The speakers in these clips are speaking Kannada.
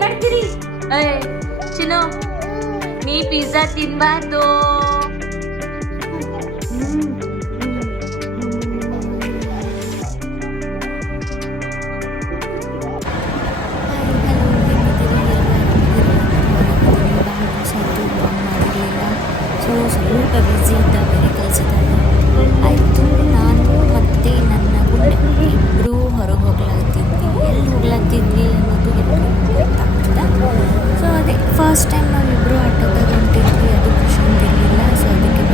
ಮಾಡ್ತೀರಿ ಚಿನ್ನು ನೀ ಪಿಜ್ಜಾ ತಿನ್ಬಾರ್ದು. ಸೊ ಸ್ವಲ್ಪ ಬ್ಯುಸಿ ಇದ್ದ ಬೇರೆ ಕೆಲಸದಲ್ಲಿ ಆಯಿತು. ನಾನು ಮತ್ತು ನನ್ನ ಗುಂಡೆ ಇಬ್ಬರು ಹೊರಗೆ ಹೋಗ್ಲಾಗ್ತಿದ್ವಿ. ಎಲ್ಲಿ ಹೋಗ್ಲಾಗ್ತಿದ್ವಿ ಅನ್ನೋದು ಎಲ್ಲರಿಗೂ ಗೊತ್ತಾಗ್ತಿಲ್ಲ. ಸೊ ಅದೇ ಫಸ್ಟ್ ಟೈಮ್ ನಾವಿಬ್ಬರು ಆಟೋದಾಗ ಹೊಂಟಿದ್ವಿ. ಅದು ಖುಷಿಯಿಂದ ಇರಲಿಲ್ಲ. ಸೊ ಅದಕ್ಕೆ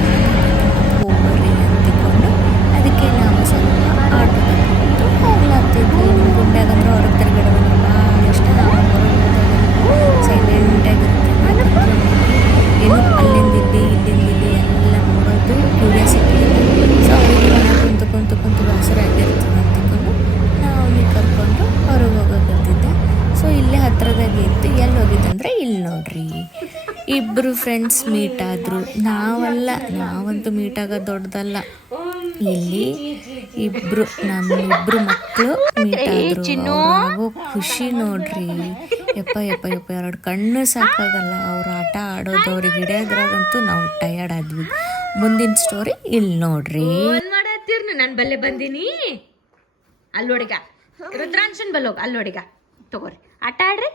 ಹೋಗ್ಬರ್ರಿ ಅಂತಿಕೊಂಡು ಅದಕ್ಕೆ ನಾವು ಸ್ವಲ್ಪ ಆಟೋದಾಗ ಹೊಂಟು ಹೋಗ್ಲಾಗ್ತಿದ್ವಿ. ನಮ್ಮ ಗುಂಡ್ಯಾಗಂದ್ರೆ ಹೊರಗೆ ತಿರುಗಡೆ ಬಂದ್ರೆ ಭಾಳ ಇಷ್ಟ. ನಾವು ಹೊರಗೆ ಹೋದಾಗ ಸೈಲೆಂಟಾಗಿರುತ್ತೆ. ಏನು ಅಲ್ಲಿಂದ ಇಲ್ಲಿ ಎಲ್ಲ ನೋಡೋದು ಕ್ಯೂರಿಯಾಸಿಟಿ. ಸೊ ಅವರಿಗೆ ಮನೆ ಕುಂತು ಬೇಸರಾಗಿರ್ತದೆ ಅಂತಿಕೊಂಡು ನಾವು ಅವ್ನಿಗೆ ಕರ್ಕೊಂಡು ಹೊರಗೆ ಹೋಗೋಕತ್ತಿದ್ದೆ. ಸೊ ಇಲ್ಲೇ ಹತ್ರದಾಗೆ ಇತ್ತು. ಎಲ್ಲಿ ಹೋಗಿದ್ದಂದ್ರೆ ಇಲ್ಲಿ ನೋಡ್ರಿ, ಇಬ್ಬರು ಫ್ರೆಂಡ್ಸ್ ಮೀಟ್ ಆದರು. ನಾವಂತೂ ಮೀಟ್ ಆಗೋದು ದೊಡ್ಡದಲ್ಲ. ಇಲ್ಲಿ ನಮ್ಮಿಬ್ರು ಮಕ್ಕಳು ಮೀಟ್ ಆದರು. ಆಗೋ ಖುಷಿ ನೋಡ್ರಿ, ಯಪ್ಪ 2 ಕಣ್ಣು ಸಾಕಾಗಲ್ಲ. ಅವ್ರು ಆಟ ಆಡೋದು, ಅವ್ರಿಗೆ ಹಿಡಿಯೋದ್ರಾಗಂತೂ ನಾವು ಟಯರ್ಡ್ ಆದ್ವಿ. ಮುಂದಿನ ಸ್ಟೋರಿ ಇಲ್ಲಿ ನೋಡ್ರಿ. ಮಾಡತ್ತೀರ್ ನಾನು ಬಲ್ಲೆ ಬಂದೀನಿ. ಅಲ್ಲೋಡಿಗ ರುದ್ರಾಂಶನ್ ಬಲ್ಲೋಗ ಅಲ್ಲೋಡಿಗ ತಗೋರಿ ಆಟ ಆಡ್ರಿ.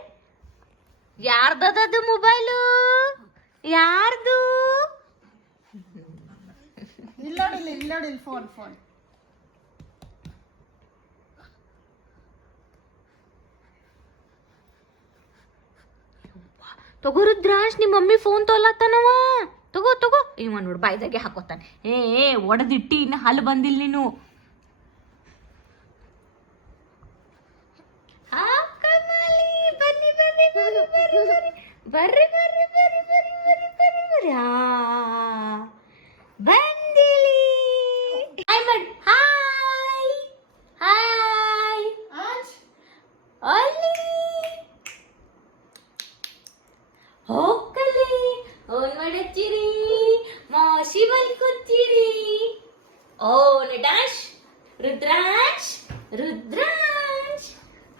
ಯಾರ್ದದು ಮೊಬೈಲು? ಯಾರ್ದು? ಇಲ್ಲ ಫೋನ್ ತಗೋ ರುದ್ರಾಂಶ್, ನಿಮ್ಮ ಮಮ್ಮಿ ಫೋನ್ ತೊಗೊಳತ್ತಾನವ. ತಗೋ ಇವ ನೋಡು ಬಾಯ್ದಾಗೆ ಹಾಕೋತಾನೆ. ಒಡೆದಿಟ್ಟಿ ಇನ್ನು ಹಲ್ಲು ಬಂದಿಲ್ಲ ನೀನು. ಬರ್ರಿ ಬಂದಿಲಿ. ಹಾಯ್ ಮಾಡಿ. ಹಾಯ್ ಅಲ್ಲಿ ಹೋಗಲಿ. ಓನ್ ಮಾಡಚ್ಚಿರಿ ಮಾಸಿ ಬಲ್ ಕೂತೀರಿ. ಓನ್ ಡ್ಯಾಶ್ ರುದ್ರಾಂಶ್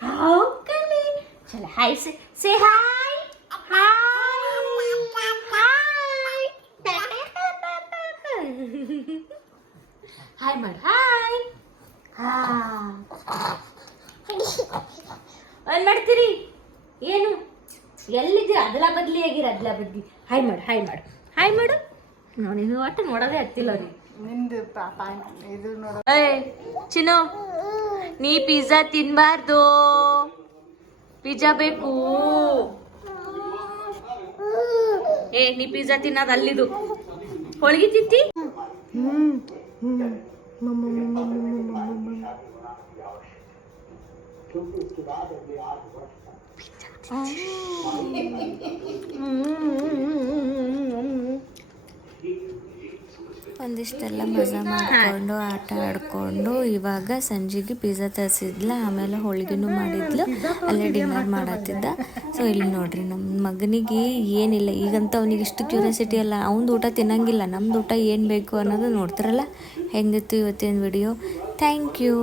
ಹೋಗಲಿ. ಚಲ ಹಾಯ್ ಸೇ ಹಾಯ್ ಹಾಯ್ ಮಾಡಿ. ಏನ್ ಮಾಡ್ತೀರಿ? ಏನು ಎಲ್ಲಿದ್ದೀರ? ಅದಲ ಬದ್ಲಿ ಹಾಯ್ ಮಾಡು. ನೀನು ಒಟ್ಟು ನೋಡೋದೇ ಹತ್ತಿಲ್ಲ ಅವ್ರಿಗೆ. ಚಿನ್ನು ನೀ ಪಿಜ್ಜಾ ತಿನ್ಬಾರ್ದು. ಪಿಜ್ಜಾ ಬೇಕು. ನೀ ಪಿಜ್ಜಾ ತಿನ್ನೋದು ಅಲ್ಲಿದು. ಹೋಳಿಗೆ ತಿಂತಿ? ಒಂದಿಷ್ಟೆಲ್ಲ ಮಜಾ ಮಾಡಿಕೊಂಡು ಆಟ ಆಡಿಕೊಂಡು ಇವಾಗ ಸಂಜೆಗೆ ಪಿಜ್ಜಾ ತರಿಸಿದ್ಲ. ಆಮೇಲೆ ಹೋಳಿಗೆನೂ ಮಾಡಿದ್ಲು. ಅಲ್ಲೇ ಡಿನ್ನರ್ ಮಾಡತ್ತಿದ್ದ. ಸೊ ಇಲ್ಲಿ ನೋಡ್ರಿ, ನಮ್ಮ ಮಗನಿಗೆ ಏನಿಲ್ಲ ಈಗಂತ ಅವನಿಗೆ ಇಷ್ಟು ಕ್ಯೂರಿಯಾಸಿಟಿ ಅಲ್ಲ. ಅವ್ನದು ಊಟ ತಿನ್ನಂಗಿಲ್ಲ. ನಮ್ದು ಊಟ ಏನು ಬೇಕು ಅನ್ನೋದು ನೋಡ್ತಾರಲ್ಲ. ಹೆಂಗಿತ್ತು ಇವತ್ತಿನ ವಿಡಿಯೋ. Thank you.